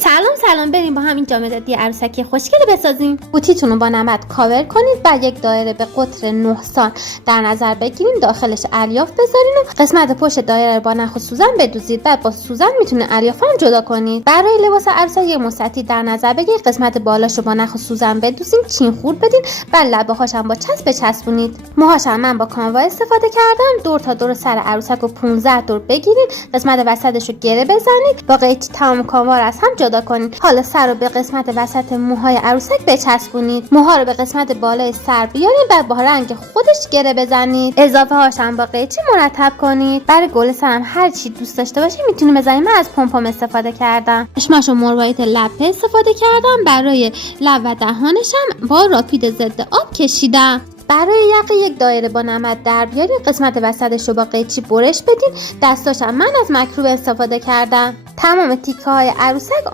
سلام بریم با همین جامدادی عروسکی خوشگل بسازیم. بوتیتون رو با نمد کاور کنید، بعد یک دایره به قطر 9 سان در نظر بگیرید، داخلش الیاف بذارین و قسمت پشت دایره رو با نخ و سوزن بدوزید. بعد با سوزن میتونه الیافا رو جدا کنید. برای لباس عروسک یک مستطیل در نظر بگیرید، قسمت بالاش رو با نخ و سوزن بدوزین، چین خورد بدین، بعد لبه هاش هم با چسب بچسبونید. موهاش هم من با کانوا استفاده کردم. دور تا دور سر عروسک رو 15 دور بگیرید، قسمت وسطش رو گره بزنید، با قیچی تمام کانوا رو از هم جدا کنید. حالا سر رو به قسمت وسط موهای عروسک بچسبونید. موها رو به قسمت بالای سر بیارید، بعد با رنگ خودش گره بزنید. اضافه هاش هم با قیچی مرتب کنید. برای گل سرم هر چی دوست داشته باشید میتونید بزنید. من از پمپم استفاده کردم. چشماشو مروارید لپه استفاده کردم. برای لب و دهانش هم با راپید ضد آب کشیدم. برای یقه یک دایره با نمد در بیارید، قسمت وسطش رو با قیچی برش بدین. دستاشم من از مکروب استفاده کردم. تمام تیکه های عروسک